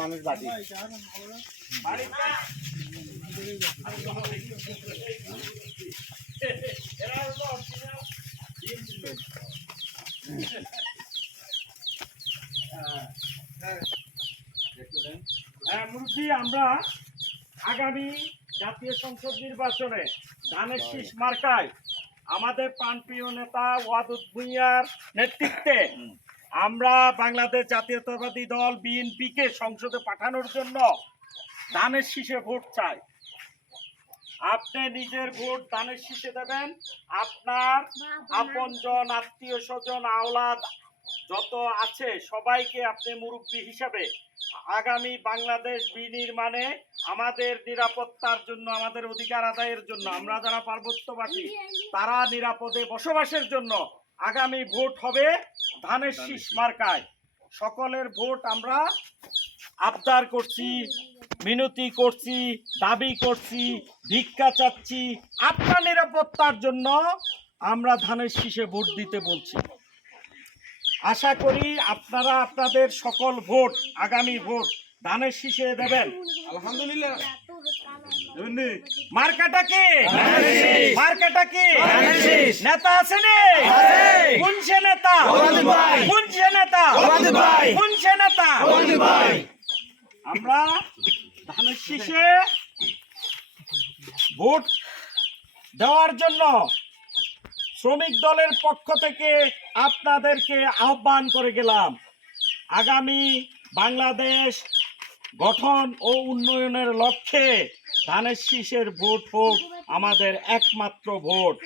মানুষ বাড়ি মুরব্বী, আমরা আগামী জাতীয় সংসদ নির্বাচনে ধানের শীষ মার্কায় আমাদের প্রাণপ্রিয় নেতা ওয়াদুদ ভূঁইয়ার নেতৃত্বে আমরা বাংলাদেশ জাতীয়তাবাদী দল বিএনপিকে সংসদে পাঠানোর জন্য ধানের শীষে ভোট চাই। আপনি নিজের ভোট ধানের শীষে দেবেন। আপনার আপনজন, আত্মীয় স্বজন, আওলাদ যত আছে সবাইকে আপনি মুরব্বী হিসাবে আগামী বাংলাদেশ বিনির্মাণে আমাদের নিরাপত্তার জন্য, আমাদের অধিকার আদায়ের জন্য, আমরা যারা পার্বত্যবাসী তারা নিরাপদে বসবাসের জন্য আগামী ভোট হবে ধানের শীষ মার্কায়। সকলের ভোট আমরা আবদার করছি, মিনতি করছি, দাবি করছি, ভিক্ষা চাচ্ছি। আপনার নিরাপত্তার জন্য আমরা ধানের শীষে ভোট দিতে বলছি। আশা করি আপনারা আপনাদের সকল ভোট, আগামী ভোট ধানের শীষে দেবেন। আলহামদুলিল্লাহ। মার্কাটা কি? মার্কাটা কি? নেতা আছে নি? কোন সে নেতা? কোন সে নেতা? কোন সে নেতা? আমরা ধানের শীষে ভোট দেওয়ার জন্য শ্রমিক দলের পক্ষ থেকে আপনাদেরকে আহ্বান করে গেলাম। আগামী বাংলাদেশ গঠন ও উন্নয়নের লক্ষ্যে ধানের শীষের ভোট হোক আমাদের একমাত্র ভোট।